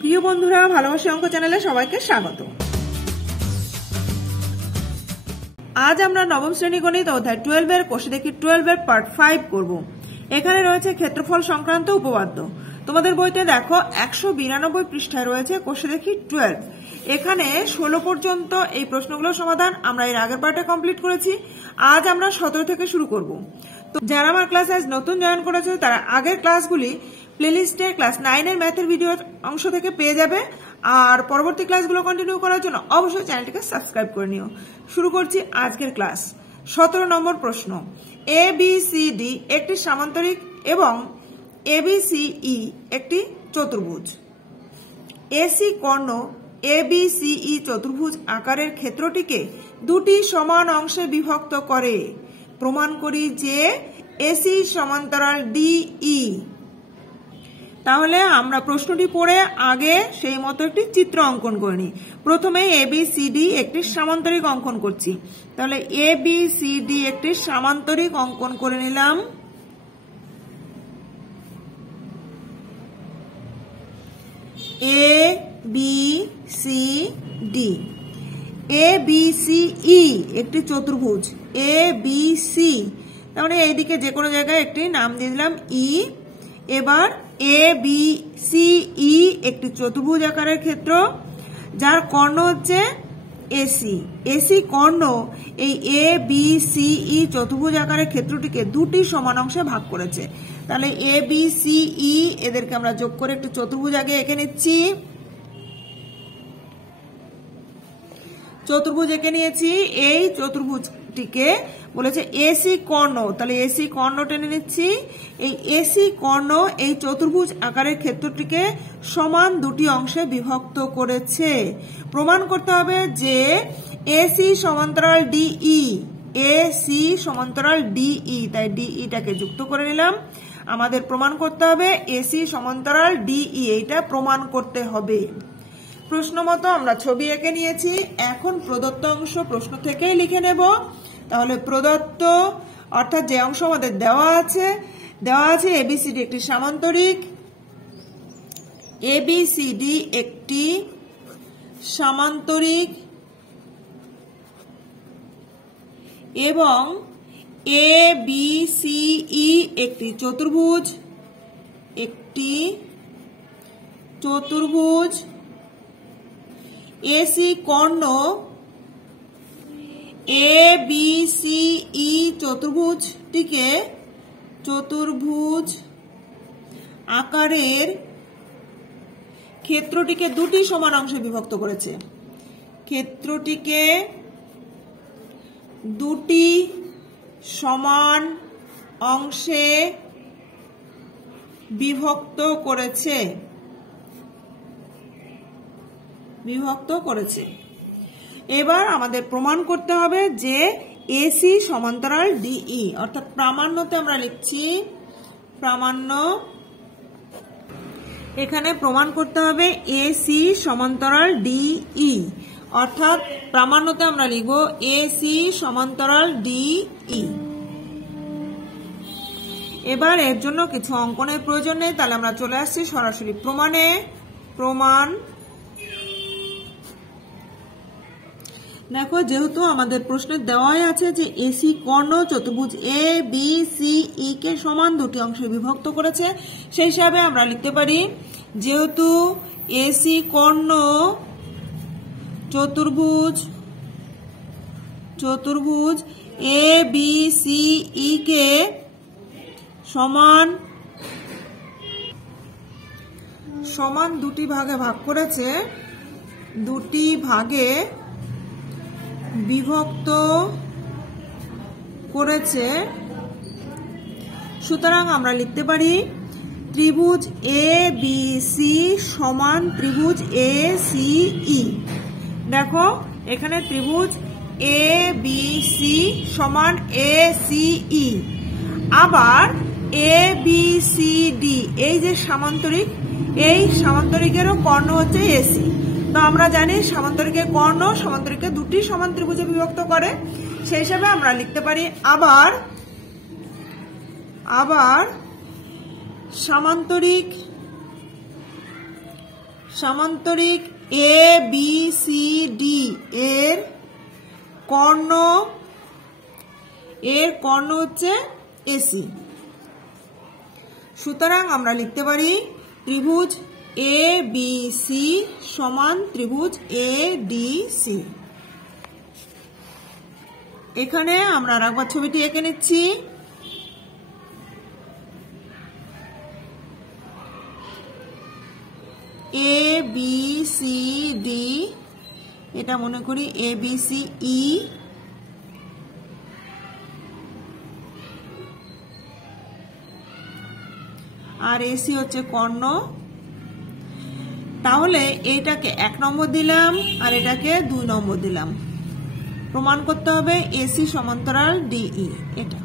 প্রিয় বন্ধুরা, ভালোবাসা অঙ্ক চ্যানেলে সবাইকে স্বাগত। আজ আমরা নবম শ্রেণী গণিত অধ্যায় 12 এর কোষে দেখি 12 এর পার্ট 5 করব। এখানে রয়েছে ক্ষেত্রফল সংক্রান্ত উপপাদ্য। তোমাদের বইতে দেখো 192 পৃষ্ঠায় রয়েছে কোষে দেখি 12। এখানে 16 পর্যন্ত এই প্রশ্নগুলোর সমাধান আমরা এর আগের পার্টে কমপ্লিট করেছি। আজ আমরা 17 থেকে শুরু করব। তো যারা আমার ক্লাসে আজ নতুন জয়েন করেছে তারা আগের ক্লাসগুলি প্লেলিস্টে ক্লাস 9 এর ম্যাথের ভিডিও অংশ থেকে পেয়ে যাবে। আর পরবর্তী ক্লাসগুলো কন্টিনিউ করার জন্য অবশ্যই চ্যানেলটিকে সাবস্ক্রাইব করে নিও। শুরু করছি আজকের ক্লাস। 17 নম্বর প্রশ্ন, ABCD একটি সামান্তরিক এবং ABCE একটি চতুর্ভুজ। AC কর্ণ ABCE চতুর্ভুজ আকারের ক্ষেত্রটিকে দুটি সমান অংশে বিভক্ত করে। প্রমাণ করি যে AC সমান্তরাল DE। তাহলে আমরা প্রশ্নটি পড়ে আগে সেই মতো একটি চিত্র অঙ্কন করে নিই। প্রথমে ABCD একটি সামান্তরিক অঙ্কন করছি। তাহলে ABCD একটি সামান্তরিক অঙ্কন করে নিলাম। ABCD। ABCE একটি চতুর্ভুজ। ABC, তার মানে এইদিকে যে কোনো জায়গায় একটি নাম দিয়ে দিলাম E। এবার ABCE একটি চতুর্ভুজ আকারের ক্ষেত্র যার কর্ণ হচ্ছে AC। AC কর্ণ এই ABCE চতুর্ভুজ আকারের ক্ষেত্রটিকে দুটি সমান অংশে ভাগ করেছে। তাহলে ABCE এদেরকে আমরা যোগ করে একটি চতুর্ভুজ আগে এঁকে নিচ্ছি। চতুর্ভুজ এঁকে নিয়েছি। এই চতুর্ভুজটিকে বলেছে AC কর্ণ, তাহলে AC কর্ণ টেনে নিচ্ছি। এই AC কর্ণ এই চতুর্ভুজ আকারের ক্ষেত্রটিকে সমান দুটি অংশে বিভক্ত করেছে। প্রমাণ করতে হবে যে AC সমান্তরাল DE। AC সমান্তরাল DE, তাই DE টাকে যুক্ত করে নিলাম। আমাদের প্রমাণ করতে হবে AC সমান্তরাল DE, এইটা প্রমাণ করতে হবে। প্রশ্ন মতো আমরা ছবি এঁকে নিয়েছি। এখন প্রদত্ত অংশ প্রশ্ন থেকেই লিখে নেব। তাহলে প্রদত্ত অর্থাৎ যে অংশ আমাদের দেওয়া আছে ABCD একটি সামান্তরিক। ABCD একটি সামান্তরিক এবং ABCE একটি চতুর্ভুজ। একটি চতুর্ভুজ। AC কর্ণ ABCE চতুর্ভুজটিকে চতুর্ভুজ আকারের ক্ষেত্রটিকে দুটি সমান অংশে বিভক্ত করেছে। ক্ষেত্রটিকে দুটি সমান অংশে বিভক্ত করেছে। এবার আমাদের প্রমাণ করতে হবে যে AC সমান্তরাল DE, অর্থাৎ প্রামাণ্যতে আমরা লিখছি প্রামাণ্য। এখানে প্রমাণ করতে হবে AC সমান্তরাল DE, অর্থাৎ প্রামাণ্যতে আমরা লিখব AC সমান্তরাল DE। এবার এর জন্য কিছু অঙ্কনের প্রয়োজন নেই, তাহলে আমরা চলে আসছি সরাসরি প্রমাণে। প্রমাণ দেখো, যেহেতু আমাদের প্রশ্নে দেওয়াই আছে যে AC কর্ণ চতুর্ভুজ ABCE কে সমান দুটি অংশে বিভক্ত করেছে, সেই হিসাবে আমরা লিখতে পারি যেহেতু AC কর্ণ চতুর্ভুজ ABCE কে সমান দুটি ভাগে ভাগ করেছে, দুটি ভাগে বিভক্ত করেছে, সুতরাং আমরা লিখতে পারি ত্রিভুজ ABC সমান ত্রিভুজ ACE। দেখো এখানে ত্রিভুজ ABC সমান ACE। আবার ABCD এই যে সামান্তরিক, এই সামান্তরিকেরও কর্ণ হচ্ছে AC। তো আমরা জানি সামান্তরিকের কর্ণ সামান্তরিককে দুটি সমান ত্রিভুজে বিভক্ত করে, সেই হিসাবে আমরা লিখতে পারি আবার সামান্তরিক সামান্তরিক এ বি সি ডি এর কর্ণ হচ্ছে এসি। সুতরাং আমরা লিখতে পারি ত্রিভুজ এ বি সি সমান ত্রিভুজ এ ডি সি। এখানে আমরা আরেকবার ছবিটি এঁকে নিচ্ছি। এ বি সি ডি, এটা মনে করি এ বি সি ই, আর এসি হচ্ছে কর্ণ। তাহলে এটাকে 1 নম্বর দিলাম আর এটাকে 2 নম্বর দিলাম। প্রমাণ করতে হবে এসি সমান্তরাল ডিই। এটা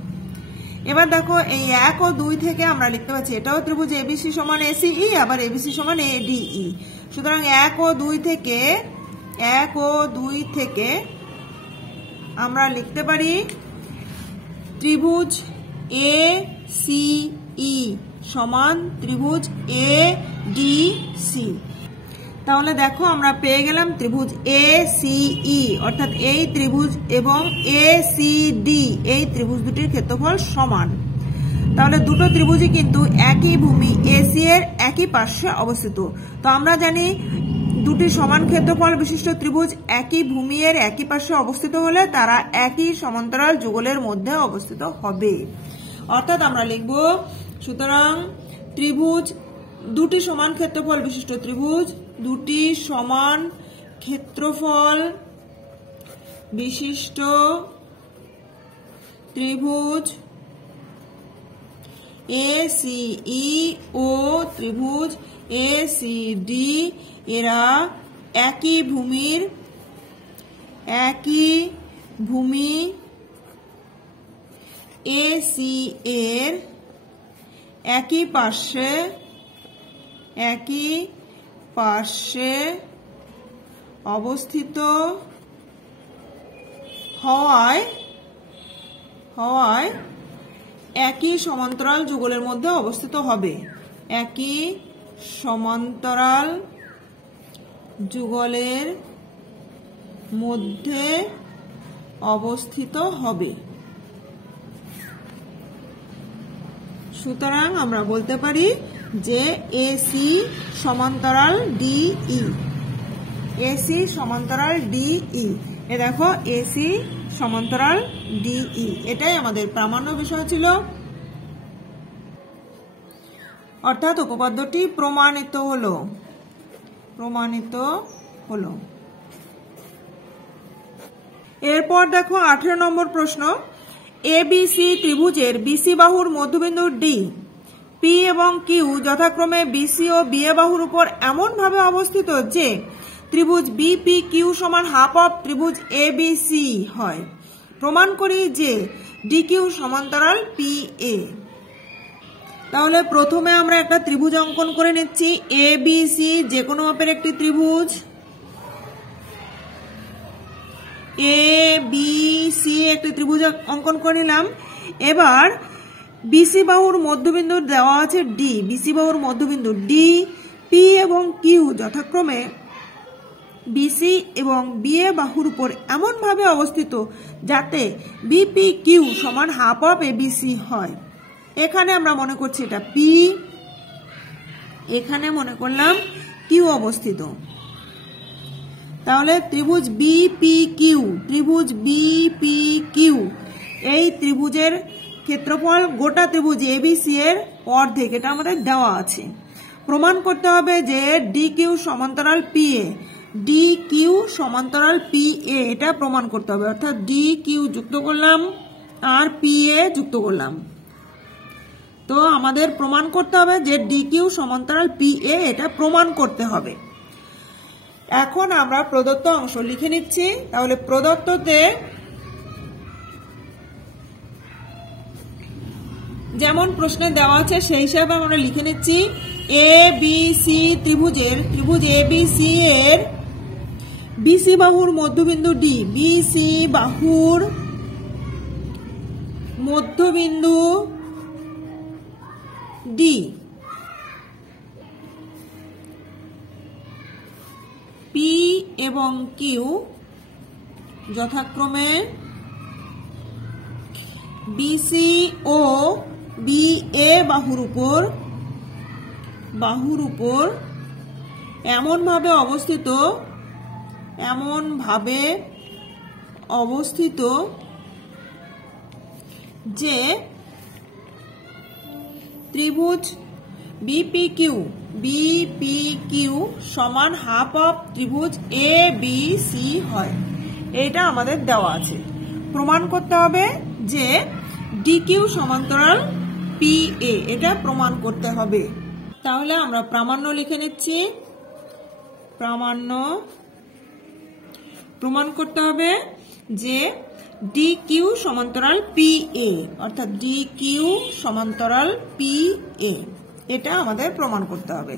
এবার দেখো এই 1 ও 2 থেকে আমরা লিখতে পাচ্ছি এটাও ত্রিভুজ এবিসি সমান এসিই, আবার এবিসি সমান এডিই। সুতরাং 1 ও 2 থেকে আমরা লিখতে পারি ত্রিভুজ এ সি ই সমান ত্রিভুজ এ ডি সি। তাহলে দেখো আমরা পেয়ে গেলাম ত্রিভুজ এ সি ই, অর্থাৎ এই ত্রিভুজ এবং এ সি ডি এই ত্রিভুজ দুটির ক্ষেত্রফল সমান। তাহলে দুটো ত্রিভুজই কিন্তু একই ভূমি এসি এর একই পার্শ্বে অবস্থিত। তো আমরা জানি দুটি সমান ক্ষেত্রফল বিশিষ্ট ত্রিভুজ একই ভূমি এর একই পার্শ্বে অবস্থিত হলে তারা একই সমান্তরাল যুগলের মধ্যে অবস্থিত হবে। অর্থাৎ আমরা লিখব সুতরাং ত্রিভুজ দুটি সমান ক্ষেত্রফল বিশিষ্ট ত্রিভুজ, দুটি সমান ক্ষেত্রফল বিশিষ্ট ত্রিভুজ এসিই ও ত্রিভুজ এসিডি এরা একই ভূমি এসি এর একই পার্শ্বে অবস্থিত হওয়ায় একই সমান্তরাল যুগলের মধ্যে অবস্থিত হবে। একই সমান্তরাল যুগলের মধ্যে অবস্থিত হবে। সুতরাং আমরা বলতে পারি যে এসি সমান্তরাল ডিই, এসি সমান্তরাল ডিই। এ দেখো এসি সমান্তরাল ডিই, এটাই আমাদের প্রামাণ্য বিষয় ছিল। অর্থাৎ উপপাদ্যটি প্রমাণিত হলো। এরপর দেখো 18 নম্বর প্রশ্ন। এবিসি ত্রিভুজের বিসি বাহুর মধ্যবিন্দু ডি, পি এবং কিউ যথাক্রমে বিসি ও বিএ বাহুর উপর এমন ভাবে অবস্থিত যে ত্রিভুজ বিপি কিউ সমান হাফ অফ ত্রিভুজ এবিসি হয়। প্রমাণ করি যে ডি কিউ সমান্তরাল পি এ। তাহলে প্রথমে আমরা একটা ত্রিভুজ অঙ্কন করে নিচ্ছি। এবিসি যে কোনো মাপের একটি ত্রিভুজ, এবিসি একটি ত্রিভুজ অঙ্কন করে নিলাম। এবার বিসি বাহুর মধ্যবিন্দু দেওয়া আছে ডি, বিসি বাহুর মধ্যবিন্দু ডি, পি এবং কিউ যথাক্রমে বিসি এবং বিএ বাহুর উপর এমন ভাবে অবস্থিত যাতে বিপি কিউ সমান হাফ অফ এবিসি হয়। এখানে আমরা মনে করছি এটা পি, এখানে মনে করলাম কিউ অবস্থিত। তাহলে ত্রিভুজ বিপি কিউ এই ত্রিভুজের ক্ষেত্রফল গোটা ত্রিভুজ এবিসি এর অর্ধেক, এটা আমাদের দেওয়া আছে। প্রমাণ করতে হবে যে ডি কিউ সমান্তরাল পি এ, ডি কিউ সমান্তরাল পি এ, এটা প্রমাণ করতে হবে। অর্থাৎ ডি কিউ যুক্ত করলাম আর পি এ যুক্ত করলাম। তো আমাদের প্রমাণ করতে হবে যে ডি কিউ সমান্তরাল পি এ, এটা প্রমাণ করতে হবে। এখন আমরা প্রদত্ত অংশ লিখে নিচ্ছি। তাহলে প্রদত্ততে যেমন প্রশ্নে দেওয়া আছে সেই হিসাবে আমরা লিখে নিচ্ছি। এ বি সি ত্রিভুজ এবিসি এর বিসি বাহুর মধ্যবিন্দু ডি, বিসি বাহুর মধ্যবিন্দু ডি এবং কিউ যথাক্রমে বিসি ও বিএ বাহুর উপর এমনভাবে অবস্থিত যে ত্রিভুজ বিপিকিউ সমান হাফ অফ ত্রিভুজ এ বি সি হয়। এটা আমাদের দেওয়া আছে। প্রমাণ করতে হবে যে ডিকিউ সমান্তরাল পি এ, এটা প্রমাণ করতে হবে। তাহলে আমরা প্রামাণ্য লিখে নিচ্ছি। প্রমাণ করতে হবে যে ডিকিউ সমান্তরাল পি এ, অর্থাৎ ডিকিউ সমান্তরাল পি এ, এটা আমাদের প্রমাণ করতে হবে।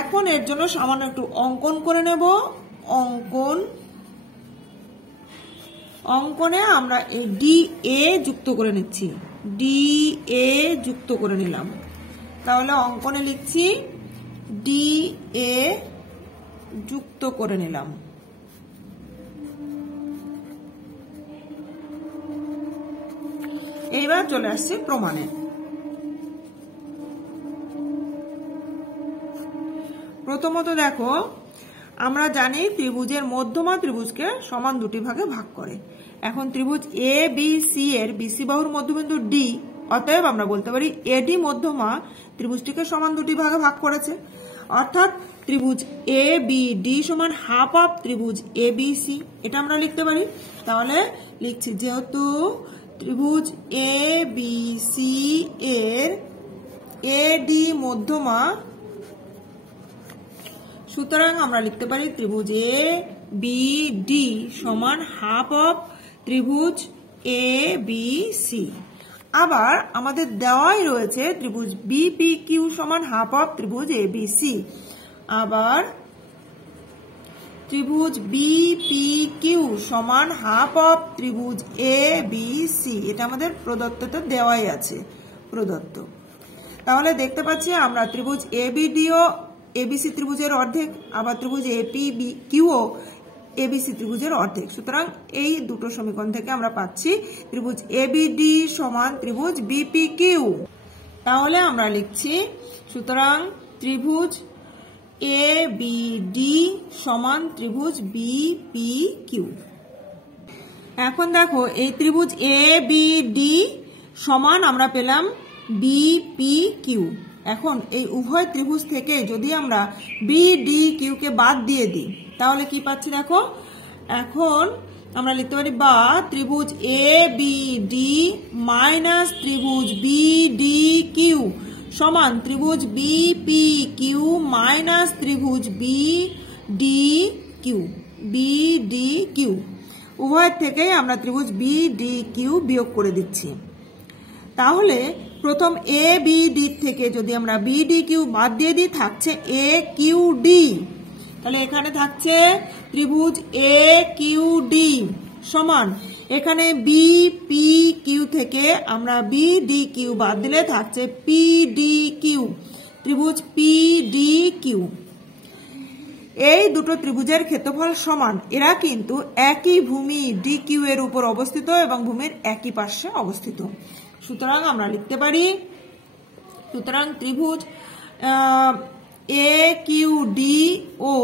এখন এর জন্য সামান্য একটু অঙ্কন করে নেব। অঙ্কনে আমরা এই ডি এ যুক্ত করে নিচ্ছি, তাহলে অঙ্কনে লিখছি ডি এ যুক্ত করে নিলাম। এইবার চলে আসছে প্রমাণে। প্রথমত দেখো, আমরা জানি ত্রিভুজের মধ্যমা ত্রিভুজকে সমান দুটি ভাগে ভাগ করে। এখন ত্রিভুজ এ বি সি এর বিসি বাহুর মধ্যবিন্দু ডি, অতএব আমরা বলতে পারি এডি মধ্যমা ত্রিভুজটিকে সমান দুটি ভাগে ভাগ করেছে। অর্থাৎ ত্রিভুজ এ বি ডি সমান হাফ অফ ত্রিভুজ এ বি সি, এটা আমরা লিখতে পারি। তাহলে লিখছি, যেহেতু ত্রিভুজ এ বি সি এর এডি মধ্যমা, সুতরাং আমরা লিখতে পারি ত্রিভুজ এ বি ডি সমান হাফ অফ ত্রিভুজ এ বি সি। আবার আমাদের দেওয়াই রয়েছে ত্রিভুজ বিপি কিউ সমান হাফ অফ ত্রিভুজ এ বি সি। আবার ত্রিভুজ বিপি কিউ সমান হাফ অফ ত্রিভুজ এ বি সি, এটা আমাদের প্রদত্ত, দেওয়াই আছে প্রদত্ত। তাহলে দেখতে পাচ্ছি আমরা ত্রিভুজ A B D O ABC ত্রিভুজের অর্ধেক, আবার ত্রিভুজ এপি কিউ ও এবিসি ত্রিভুজের অর্ধেক। সুতরাং এই দুটো সমীকরণ থেকে আমরা পাচ্ছি ত্রিভুজ এবিডি সমান ত্রিভুজ বিপি কিউ। তাহলে আমরা লিখছি, সুতরাং ত্রিভুজ এ বি ডি সমান ত্রিভুজ বিপি কিউ। এখন দেখো, এই ত্রিভুজ এ বি ডি সমান আমরা পেলাম বিপি কিউ। এখন এই উভয় ত্রিভুজ থেকে যদি আমরা বি ডি কিউ কে বাদ দিয়ে দিই, তাহলে কি পাচ্ছি দেখো। এখন আমরা লিখতে পারি বা ত্রিভুজ এ বি ডি মাইনাস ত্রিভুজ বি ডি কিউ সমান ত্রিভুজ বিপি কিউ মাইনাস ত্রিভুজ বি ডি কিউ। উভয়ের থেকেই আমরা ত্রিভুজ বি ডি কিউ বিয়োগ করে দিচ্ছি। তাহলে প্রথম এ বি ডি থেকে যদি আমরা বি ডি কিউ বাদ দিয়ে দিই, থাকছে এ কিউ ডি। তাহলে এখানে থাকছে ত্রিভুজ এ কিউ ডি সমান, এখানে বি পি কিউ থেকে আমরা বি ডি কিউ বাদ দিলে থাকছে পি ডি কিউ, ত্রিভুজ পি ডি কিউ। এই দুটো ত্রিভুজের ক্ষেত্রফল সমান, এরা কিন্তু একই ভূমি ডি কিউ এর উপর অবস্থিত এবং ভূমির একই পার্শ্বে অবস্থিত। সুতরাং আমরা লিখতে পারি, সুতরাং ত্রিভুজ এ কিউ ডি ও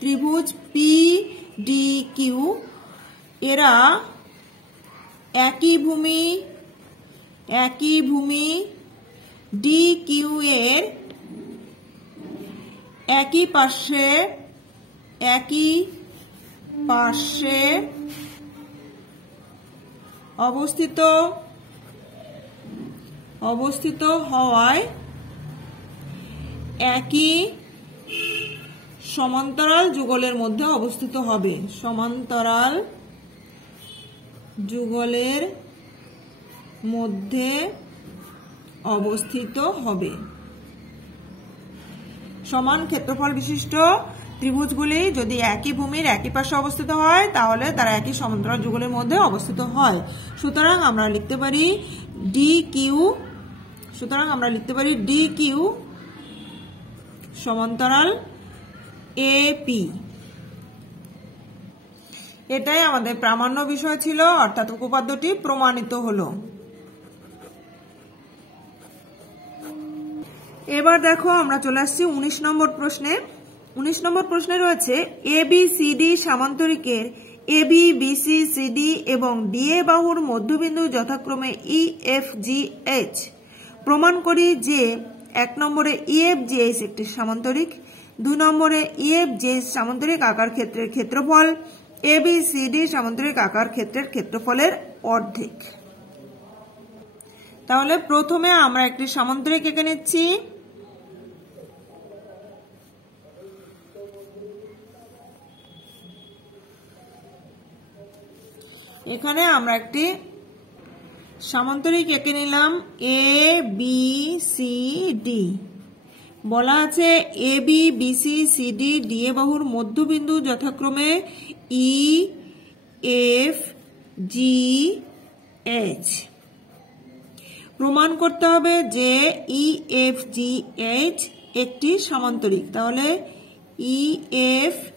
ত্রিভুজ পি ডি কিউ এরা একই ভূমি ডি কিউ এর একই পার্শ্বে অবস্থিত হওয়ায় একই সমান্তরাল যুগলের মধ্যে অবস্থিত হবে। সমান্তরাল যুগলের মধ্যে অবস্থিত হবে। সমান ক্ষেত্রফল বিশিষ্ট ত্রিভুজগুলি যদি একই ভূমির একই পাশে অবস্থিত হয়, তাহলে তারা একই সমান্তরাল যুগলের মধ্যে অবস্থিত হয়। সুতরাং আমরা লিখতে পারি ডি কিউ সমান্তরাল এপি এটাই আমাদের প্রামাণ্য বিষয় ছিল, অর্থাৎ উপপাদ্যটি প্রমাণিত হলো। এবার দেখো আমরা চলে আসছি 19 নম্বর প্রশ্নে। 19 নম্বর প্রশ্নে রয়েছে ABCD সামান্তরিকের AB BC CD এবং DA বাহুর মধ্যবিন্দু যথাক্রমে EFGH। প্রমাণ করি যে 1 নম্বরে EFGH একটি সামান্তরিক, 2 নম্বরে EFGH সামান্তরিক আকার ক্ষেত্রের ক্ষেত্রফল ABCD সামান্তরিক আকার ক্ষেত্রের ক্ষেত্রফলের অর্ধেক। তাহলে প্রথমে আমরা একটি সামান্তরিক এঁকে নিচ্ছি। এখানে আমরা একটি সামান্তরিক এঁকে নিলাম ABCD। বলা আছে AB BC CD DA বাহুর মধ্যবিন্দু যথাক্রমে EFGH। প্রমাণ করতে হবে যে EFGH একটি সামান্তরিক। তাহলে EFGH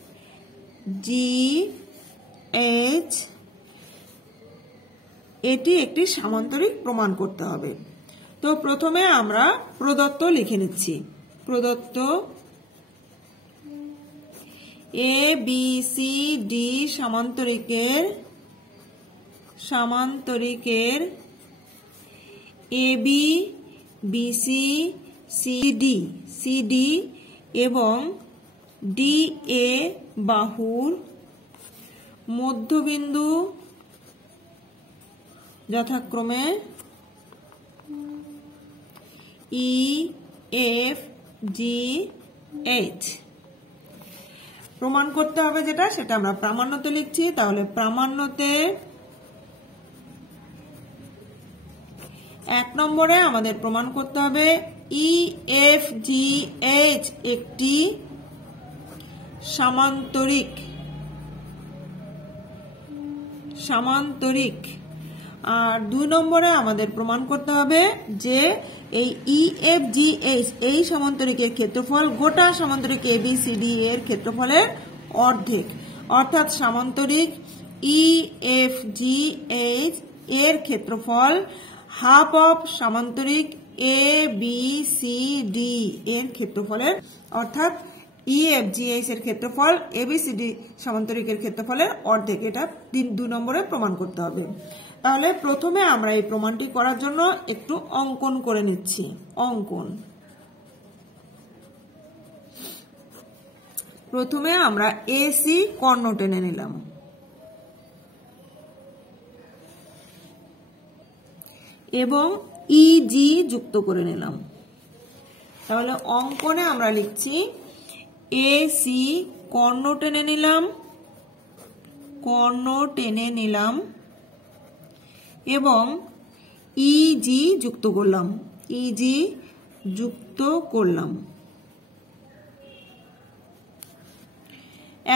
এটি একটি সামান্তরিক প্রমাণ করতে হবে। তো প্রথমে আমরা প্রদত্ত লিখে নিচ্ছি। প্রদত্ত ABCD সামান্তরিকের AB BC CD এবং DA বাহুর মধ্যবিন্দু যথাক্রমে EFGH। প্রমাণ করতে হবে যেটা, সেটা আমরা প্রামাণ্যতে লিখছি। তাহলে প্রামাণ্যতে 1 নম্বরে আমাদের প্রমাণ করতে হবে EFGH একটি সামান্তরিক। আর 2 নম্বরে আমাদের প্রমাণ করতে হবে যে এই EFGH এই সামান্তরিকের ক্ষেত্রফল গোটা সামান্তরিক ABCD এর ক্ষেত্রফলের অর্ধেক, অর্থাৎ সামান্তরিক EFGH এর ক্ষেত্রফল হাফ অফ সামান্তরিক ABCD এর ক্ষেত্রফলের, অর্থাৎ EFGH এর ক্ষেত্রফল ABCD সামান্তরিকের ক্ষেত্রফলের অর্ধেক। এটা 2 নম্বরে প্রমাণ করতে হবে। তাহলে প্রথমে আমরা এই প্রমাণটি করার জন্য একটু অঙ্কন করে নিচ্ছি। অঙ্কন, প্রথমে আমরা AC কর্ণ টেনে নিলাম এবং EG যুক্ত করে নিলাম। তাহলে অঙ্কনে আমরা লিখছি AC কর্ণ টেনে নিলাম এবং EG যুক্ত করলাম।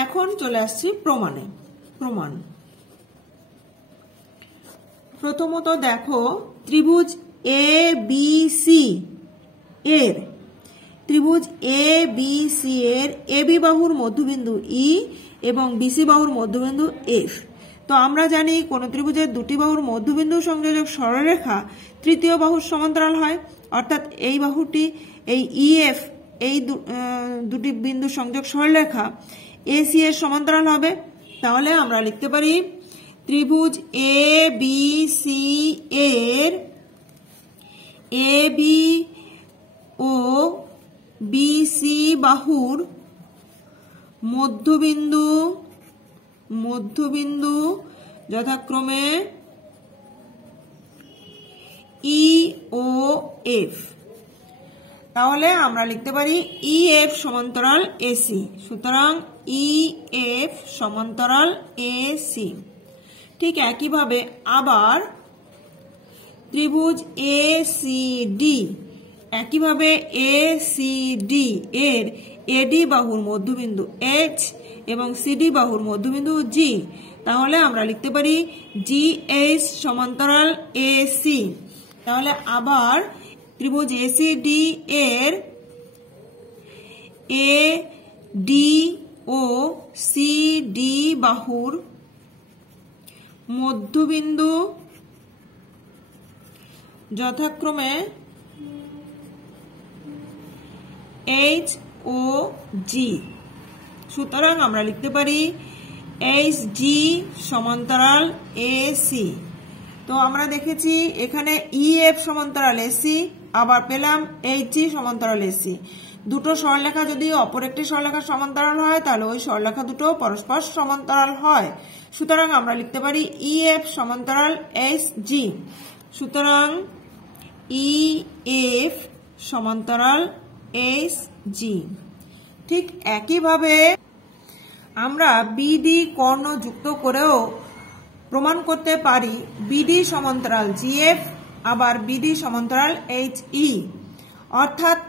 এখন চলে আসছি প্রমাণে। প্রমাণ, প্রথমত দেখো ত্রিভুজ ABC এর AB বাহুর মধ্যবিন্দু E এবং BC বাহুর মধ্যবিন্দু F। তো আমরা জানি কোন ত্রিভুজের দুটি বাহুর মধ্যবিন্দু সংযোজক সরলরেখা তৃতীয় বাহুর সমান্তরাল হয়, অর্থাৎ এই বাহুটি এই EF এই দুটি বিন্দু সংযোগ সরলরেখা AC এর সমান্তরাল হবে। তাহলে আমরা লিখতে পারি ত্রিভুজ ABC এর AB ও BC বাহুর মধ্যবিন্দু যথাক্রমে E ও F। তাহলে আমরা লিখতে পারি EF সমান্তরাল AC। সুতরাং EF সমান্তরাল AC। ঠিক একইভাবে আবার ত্রিভুজ ACD, একইভাবে ACD এর AD বাহুর মধ্যবিন্দু H এবং CD বাহুর মধ্যবিন্দু G। তাহলে আমরা লিখতে পারি GH সমান্তরাল AC। তাহলে আবার ত্রিভুজ ACD এর AD ও CD বাহুর মধ্যবিন্দু যথাক্রমে এইচ ও জি। সুতরাং আমরা লিখতে পারি এইচ জি সমান্তরাল এসি। তো আমরা দেখেছি এখানে ইএফ সমান্তরাল এসি, আবার পেলাম এইচ জি সমান্তরাল এসি। দুটো সরলরেখা যদি অপর একটি সরলরেখার সমান্তরাল হয় তাহলে ওই সরলরেখা দুটো পরস্পর সমান্তরাল হয়। সুতরাং আমরা লিখতে পারি ইএফ সমান্তরাল এইচ জি। সুতরাং ইএফ সমান্তরাল এইচ জি। ঠিক একইভাবে আমরা বিডি কর্ণ যুক্ত করেও প্রমাণ করতে পারি বিডি সমান্তরাল জিএফ, আবার বিডি সমান্তরাল এইচ ই, অর্থাৎ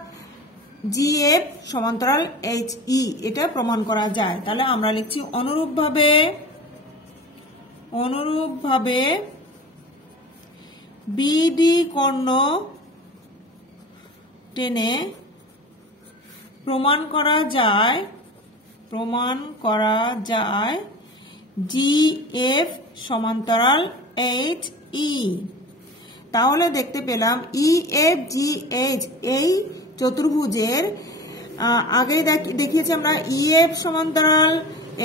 জিএফ সমান্তরাল এইচ ই, এটা প্রমাণ করা যায়। তাহলে আমরা লিখছি অনুরূপভাবে বিডি কর্ণ টেনে প্রমাণ করা যায় জিএফ সমান্তরাল এইচ ই। তাহলে দেখতে পেলাম ইএফ জি এইচ এই চতুর্ভুজের আগে দেখিয়েছি আমরা ইএফ সমান্তরাল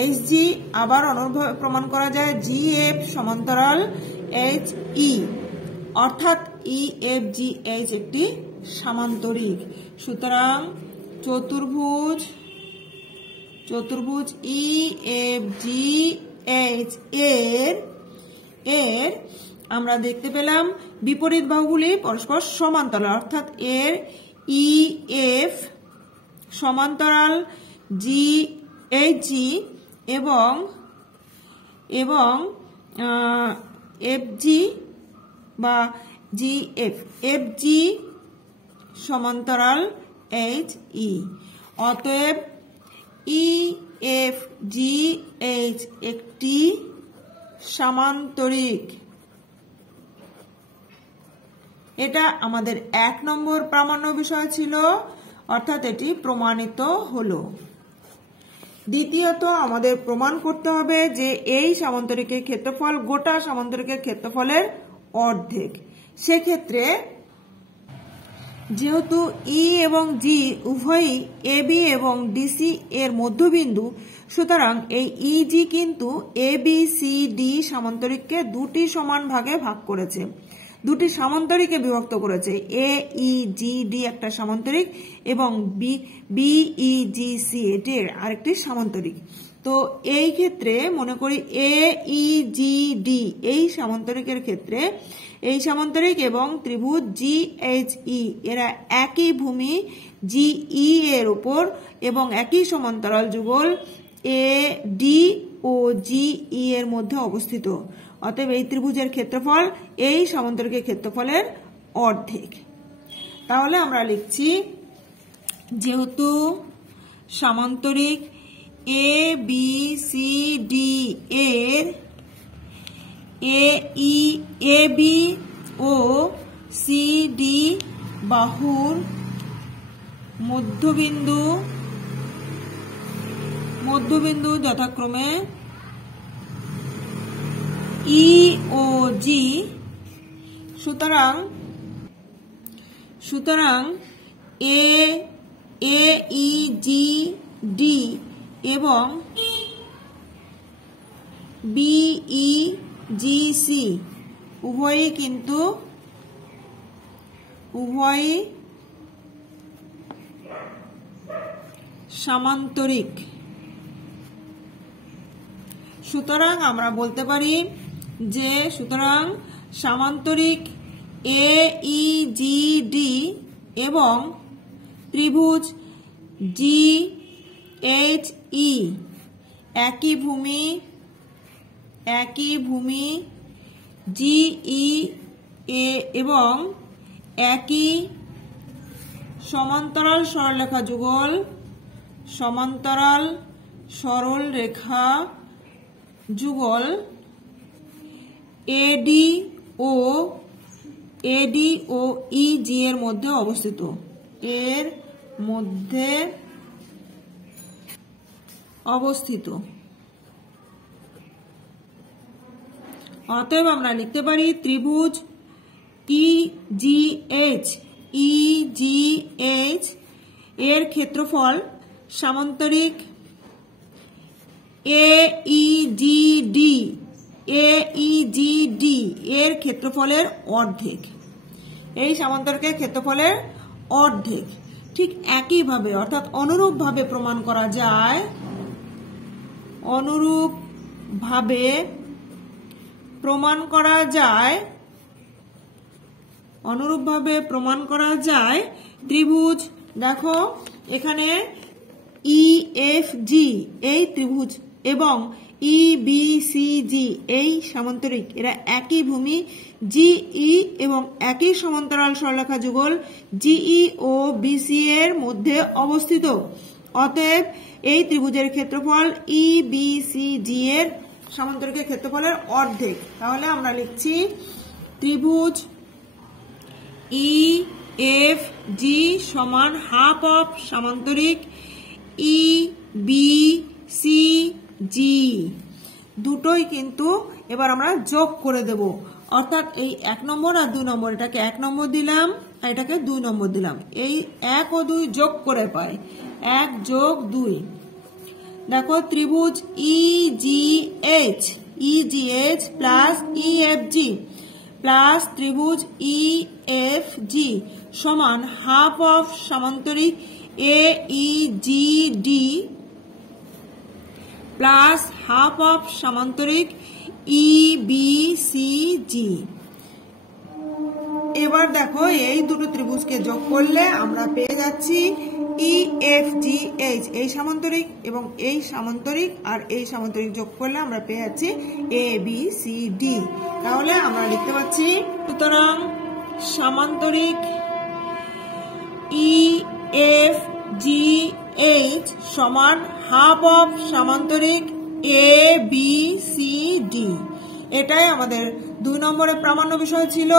এইচ জি, আবার অনুরূপভাবে প্রমাণ করা যায় জিএফ সমান্তরাল এইচ ই, অর্থাৎ ইএফ জি এইচ একটি সামান্তরিক। সুতরাং চতুর্ভুজ ইএফ জি এইচ এর আমরা দেখতে পেলাম বিপরীত বাহুগুলি পরস্পর সমান্তরাল, অর্থাৎ এর ইএফ সমান্তরাল জি এইচ জি এবং এফ জি বা জিএফ এফ জি সমান্তরাল এইচ ই। অতএব ইএফ জি এইচ একটি সামান্তরিক। এটা আমাদের 1 নম্বর প্রামাণ্য বিষয় ছিল, অর্থাৎ এটি প্রমাণিত হলো। দ্বিতীয়ত আমাদের প্রমাণ করতে হবে যে এই সামান্তরিকের ক্ষেত্রফল গোটা সামান্তরিকের ক্ষেত্রফলের অর্ধেক। সেক্ষেত্রে যেহেতু ই এবং জি উভয়ই এবি এবং ডিসি এর মধ্যবিন্দু, সুতরাং এই ইজি কিন্তু এবিসিডি সামান্তরিককে দুটি সমান ভাগে ভাগ করেছে, দুটি সামান্তরিকে বিভক্ত করেছে। এ ই জি ডি একটা সামান্তরিক এবং বিই সি এটি আরেকটি সামান্তরিক। তো এই ক্ষেত্রে মনে করি এ ই জি ডি এই সামান্তরিকের ক্ষেত্রে এই সামান্তরিক এবং ত্রিভুজ জি এইচ ই এরা একই ভূমি জি ই এর উপর এবং একই সমান্তরাল যুগল এ ডি ও জি ই এর মধ্যে অবস্থিত। অতএব এই ত্রিভুজের ক্ষেত্রফল এই সামান্তরিকের ক্ষেত্রফলের অর্ধেক। তাহলে আমরা লিখছি যেহেতু সামান্তরিক এ বি সি ডি এর A B O C D বাহুর মধ্যবিন্দু যথাক্রমে ই ও জি। সুতরাং এ ই জি ডি এবং বিই জি সি উভয়ই সামান্তরিক। সুতরাং আমরা বলতে পারি যে সুতরাং সামান্তরিক এ ই জি ডি এবং ত্রিভুজ জি এইচ ই একই ভূমি জি ই এ এবং একই সমান্তরাল সরলরেখা যুগল সমান্তরাল সরল রেখা যুগল এডি ও ইজি এর মধ্যে অবস্থিত। অতএব আমরা লিখতে পারি ত্রিভুজ EGH এর ক্ষেত্রফল সামান্তরিক AEGD এর ক্ষেত্রফলের অর্ধেক। এই সামান্তরিকের ক্ষেত্রফলের অর্ধেক। ঠিক একইভাবে অর্থাৎ অনুরূপভাবে প্রমাণ করা যায়, অনুরূপভাবে প্রমাণ করা যায় ত্রিভুজ, দেখো এখানে EFG এই ত্রিভুজ এবং EBCG এই সামান্তরিক, এরা একই ভূমি GE এবং একই সমান্তরাল সরলরেখা যুগল GE ও BC এর মধ্যে অবস্থিত। অতএব এই ত্রিভুজের ক্ষেত্রফল EBCG এর সামান্তরিকের ক্ষেত্রফলের অর্ধেক। তাহলে আমরা লিখছি ত্রিভুজ EFG সমান হাফ অফ সামান্তরিক EBCG। দুটোই কিন্তু এবার আমরা যোগ করে দেব, অর্থাৎ এই 1 নম্বর আর 2 নম্বর, এটাকে 1 নম্বর দিলাম আর এটাকে 2 নম্বর দিলাম। এই 1 ও 2 যোগ করে পাই 1 যোগ 2। দেখো ত্রিভুজ EGH প্লাস EFG প্লাস ত্রিভুজ EFG সমান হাফ অফ সামান্তরিক AEGD প্লাস হাফ অফ সামান্তরিক EBCG। এবার দেখো এই দুটো ত্রিভুজকে যোগ করলে আমরা পেয়ে যাচ্ছি EFGH এই সামান্তরিক এবং এই সামান্তরিক, আর এই সামান্তরিক যোগ করলে আমরা পেয়ে যাচ্ছি ABCD। তাহলে আমরা লিখতে পাচ্ছি সুতরাং সামান্তরিক EFGH সমান হাফ অফ সামান্তরিক ABCD। এটাই আমাদের 2 নম্বরের প্রামাণ্য বিষয় ছিল,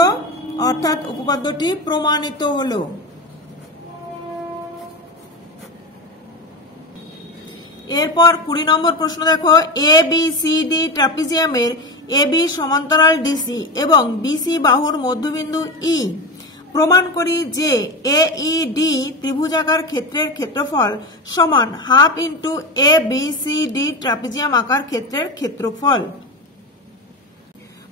অর্থাৎ উপপাদ্যটি প্রমাণিত হলো। এরপর 20 নম্বর প্রশ্ন দেখো, ABCD ট্রাপিজিয়ামের AB সমান্তরাল DC এবং BC বাহুর মধ্যবিন্দু E। প্রমাণ করি যে AED ত্রিভুজাকার ক্ষেত্রের ক্ষেত্রফল সমান হাফ ইন্টু ABCD ট্রাপিজিয়াম আকার ক্ষেত্রের ক্ষেত্রফল।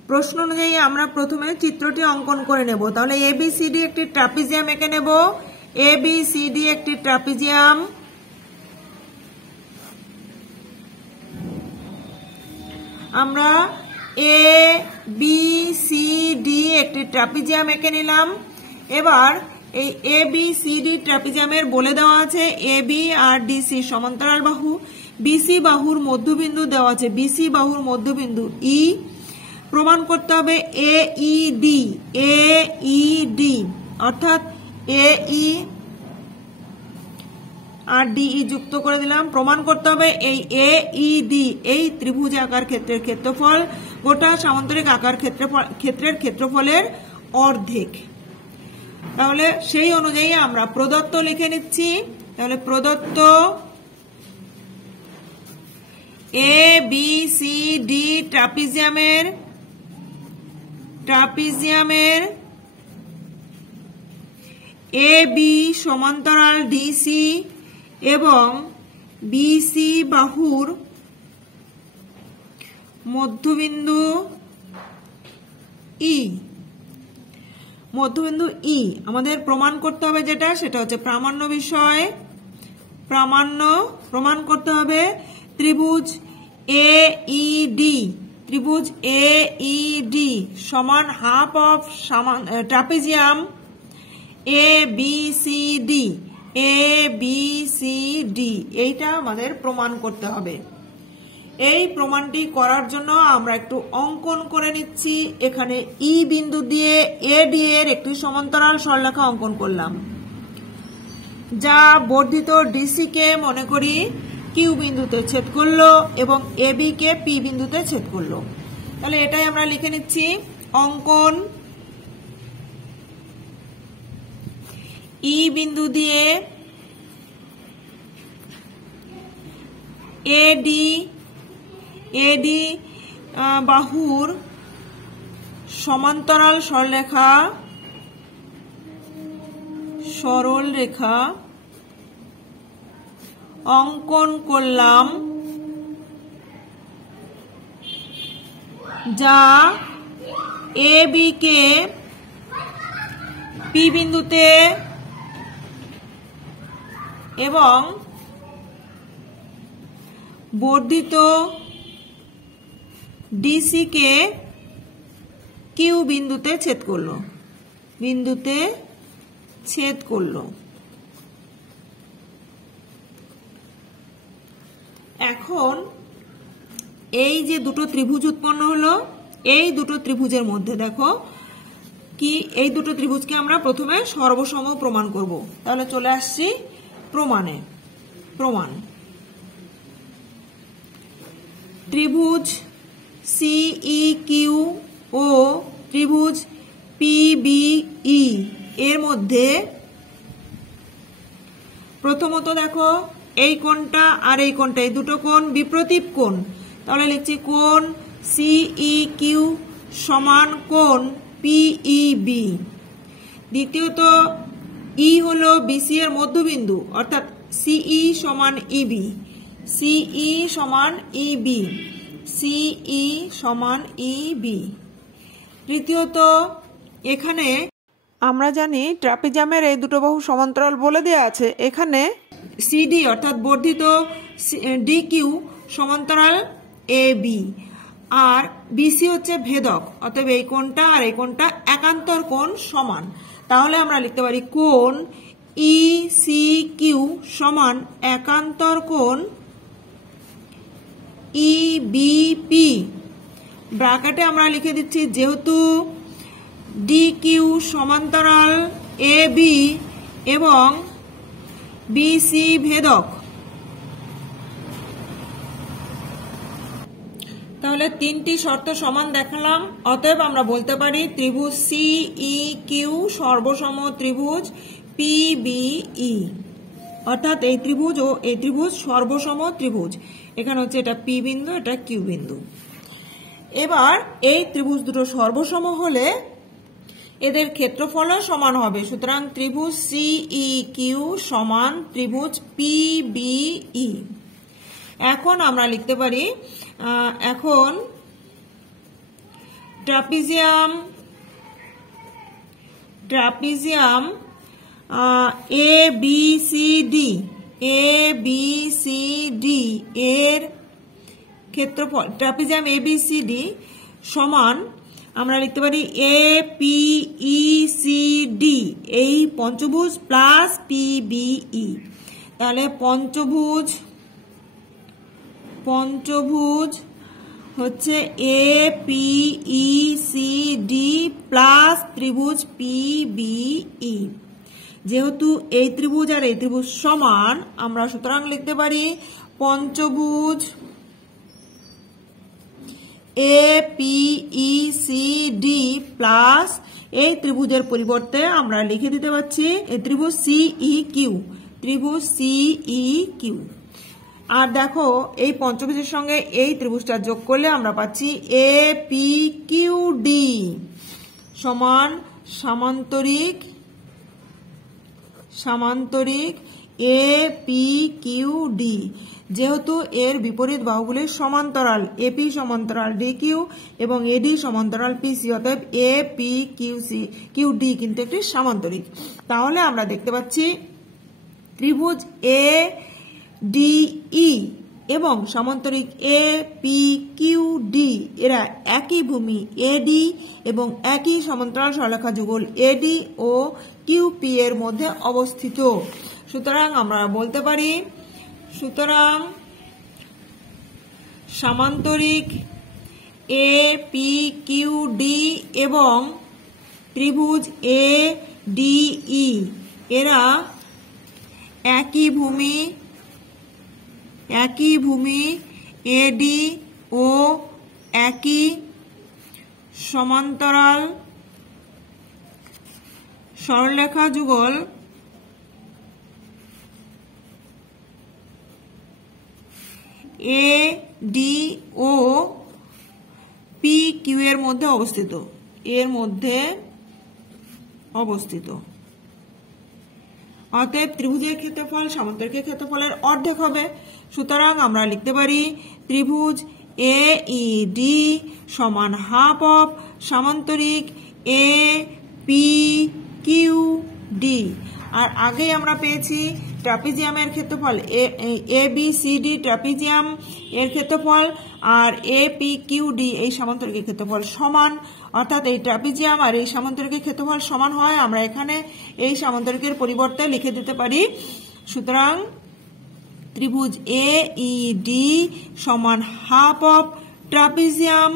প্রশ্ন অনুযায়ী আমরা প্রথমে চিত্রটি অঙ্কন করে নেব। তাহলে ABCD একটি ট্রাপিজিয়াম এঁকে নেব। ABCD একটি ট্রাপিজিয়াম, আমরা ABCD একটি ট্রাপিজিয়াম এঁকে নিলাম। এবার এই ABCD ট্রাপিজিয়ামের বলে দেওয়া আছে AB আর DC সমান্তরাল বাহু, BC বাহুর মধ্যবিন্দু দেওয়া আছে, BC বাহুর মধ্যবিন্দু E। প্রমাণ করতে হবে AED অর্থাৎ AE আর DE যুক্ত করে দিলাম। প্রমাণ করতে হবে এই AED এই ত্রিভুজ আকার ক্ষেত্রের ক্ষেত্রফল গোটা সামান্তরিক আকার ক্ষেত্রের ক্ষেত্রফলের অর্ধেক। তাহলে সেই অনুযায়ী আমরা প্রদত্ত লিখে নিচ্ছি। তাহলে প্রদত্ত ABCD ট্রাপিজিয়ামের AB সমান্তরাল DC এবং BC বাহুর মধ্যবিন্দু E। আমাদের প্রমাণ করতে হবে যেটা, সেটা হচ্ছে প্রামাণ্য বিষয়। প্রমাণ করতে হবে ত্রিভুজ AED সমান হাফ অফ ট্রাপিজিয়াম ABCD। এইটা আমাদের প্রমাণ করতে হবে। এই প্রমাণটি করার জন্য আমরা একটু অঙ্কন করে নিচ্ছি। এখানে E বিন্দু দিয়ে AD এর একটি সমান্তরাল সরলরেখা অঙ্কন করলাম, যা বর্ধিত DC কে মনে করি Q বিন্দুতে ছেদ করলো এবং AB কে P বিন্দুতে ছেদ করলো। তাহলে এটাই আমরা লিখে নিচ্ছি। অঙ্কন E বিন্দু দিয়ে AD বাহুর সমান্তরাল সরলরেখা অঙ্কন করলাম, যা এ বি কে পি বিন্দুতে এবং বর্ধিত ডিসি কে কিউ বিন্দুতে ছেদ করলো। এখন এই যে দুটো ত্রিভুজ উৎপন্ন হলো, এই দুটো ত্রিভুজের মধ্যে দেখো কি, এই দুটো ত্রিভুজকে আমরা প্রথমে সর্বসম প্রমাণ করব। তাহলে চলে আসছি প্রমাণ। ত্রিভুজ সিই কিউ ও ত্রিভুজ পিবিই এর মধ্যে প্রথমত দেখো এই কোণটা আর এই কোণটা, এই দুটো কোণ বিপ্রতীপ কোণ। তাহলে লিখছি কোণ সিই কিউ সমান কোণ পিইবি। দ্বিতীয়ত ই হলো বিসি এর মধ্যবিন্দু, অর্থাৎ সিই সমান ইবি, সিই সমান ইবি, সিই সমান ইবি। তৃতীয়ত এখানে আমরা জানি ট্রাপিজামের এই দুটো বাহু সমান্তরাল বলে দেওয়া আছে। এখানে সিডি অর্থাৎ বর্ধিত ডি কিউ সমান্তরাল এ বি, আর বিসি হচ্ছে ভেদক, অতএব এই কোণটা আর এই কোণটা একান্তর কোণ সমান। তাহলে আমরা লিখতে পারি কোণ ই সি কিউ সমান একান্তর কোণ ই বি পি। ব্র্যাকেটে আমরা লিখে দিচ্ছি যেহেতু ডি কিউ সমান্তরাল এ বি এবং বিসি ভেদক, তাহলে তিনটি শর্ত সমান দেখালাম। অতএব আমরা বলতে পারি ত্রিভুজ সিই কিউ সর্বসম ত্রিভুজ পিবিই, অর্থাৎ এই ত্রিভুজ ও এই ত্রিভুজ সর্বসম ত্রিভুজ। এখানে হচ্ছে এটা পি বিন্দু, এটা কিউ বিন্দু। এবার এই ত্রিভুজ দুটো সর্বসম হলে এদের ক্ষেত্রফলও সমান হবে। সুতরাং ত্রিভুজ সিই কিউ সমান ত্রিভুজ পিবিই। এখন আমরা লিখতে পারি, এখন trapezium A B C D এর ক্ষেত্রফল, trapezium A B C D সমান আমরা লিখতে পারি A P E C D, এই পঞ্চভুজ প্লাস পিবিই। তাহলে পঞ্চভুজ হচ্ছে A P E C D plus ত্রিভুজ পিবিই। যেহেতু এই ত্রিভুজ আর এই ত্রিভুজ সমান, আমরা সুতরাং লিখতে পারি পঞ্চভুজ A P E C D plus এই ত্রিভুজের পরিবর্তে আমরা লিখে দিতে পারছি ত্রিভুজ সিই কিউ। আর দেখো এই পঞ্চভুজের সঙ্গে এই ত্রিভুজটা যোগ করলে আমরা পাচ্ছি এ পি কিউ ডি সমান সামান্তরিক এ পি কিউ ডি। যেহেতু এর বিপরীত বাহুগুলি সমান্তরাল, এপি সমান্তরাল ডি কিউ এবং এডি সমান্তরাল পিসি, অতএব এ পি কিউ ডি কিন্তু একটি সামান্তরিক। তাহলে আমরা দেখতে পাচ্ছি ত্রিভুজ এ ডিই এবং সামান্তরিক এ পি কিউ ডি এরা একই ভূমি এডি এবং একই সমান্তরাল সরলরেখা যুগল এডি ও কিউপি এর মধ্যে অবস্থিত। সুতরাং আমরা বলতে পারি, সুতরাং সামান্তরিক এ পি কিউ ডি এবং ত্রিভুজ এ ডিই এরা একই ভূমি এডি ও একই সমান্তরাল সরলরেখা যুগল এ ডি ও পি কিউ এর মধ্যে অবস্থিত। এর মধ্যে অবস্থিত। অতএব ত্রিভুজের ক্ষেত্রফল সামান্তরিকের ক্ষেত্রফলের অর্ধেক হবে। সুতরাং আমরা লিখতে পারি ত্রিভুজ AED সমান হাফ অফ সামান্তরিক APQD। আর আগেই আমরা পেয়েছি ট্রাপিজিয়ামের ক্ষেত্রফল ABCD ট্রাপিজিয়াম এর ক্ষেত্রফল আর APQD এই সামান্তরিকের ক্ষেত্রফল সমান, অর্থাৎ এই ট্রাপিজিয়াম আর এই সামান্তরিকের ক্ষেত্রফল সমান হয়। আমরা এখানে এই সামান্তরিকের পরিবর্তে লিখে দিতে পারি। সুতরাং ত্রিভুজ AED সমান হাফ অফ ট্রাপিজিয়াম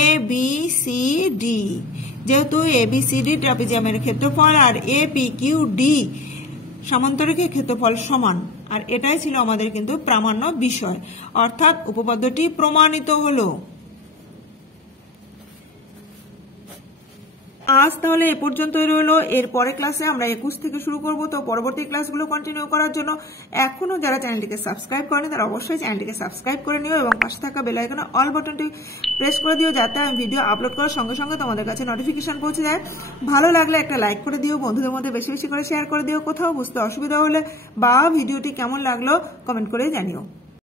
ABCD। যেহেতু ABCD ট্রাপিজিয়ামের ক্ষেত্রফল আর APQD সামান্তরিকের ক্ষেত্রফল সমান, আর এটাই ছিল আমাদের কিন্তু প্রামাণ্য বিষয়, অর্থাৎ উপপাদ্যটি প্রমাণিত হলো। আজ তাহলে এ পর্যন্তই রইলো। এর পরের ক্লাসে আমরা 21 থেকে শুরু করব। তো পরবর্তী ক্লাসগুলো কন্টিনিউ করার জন্য এখনো যারা চ্যানেলটিকে সাবস্ক্রাইব করেনি তারা অবশ্যই চ্যানেলটিকে সাবস্ক্রাইব করে নিও এবং পাশে থাকা বেল আইকনে অল বাটনটি প্রেস করে দিও, যাতে আমি ভিডিও আপলোড করার সঙ্গে সঙ্গে তোমাদের কাছে নোটিফিকেশন পৌঁছে যায়। ভালো লাগলে একটা লাইক করে দিও, বন্ধুদের মধ্যে বেশি বেশি করে শেয়ার করে দিও। কোথাও বুঝতে অসুবিধা হলে বা ভিডিওটি কেমন লাগলো কমেন্ট করে জানিও।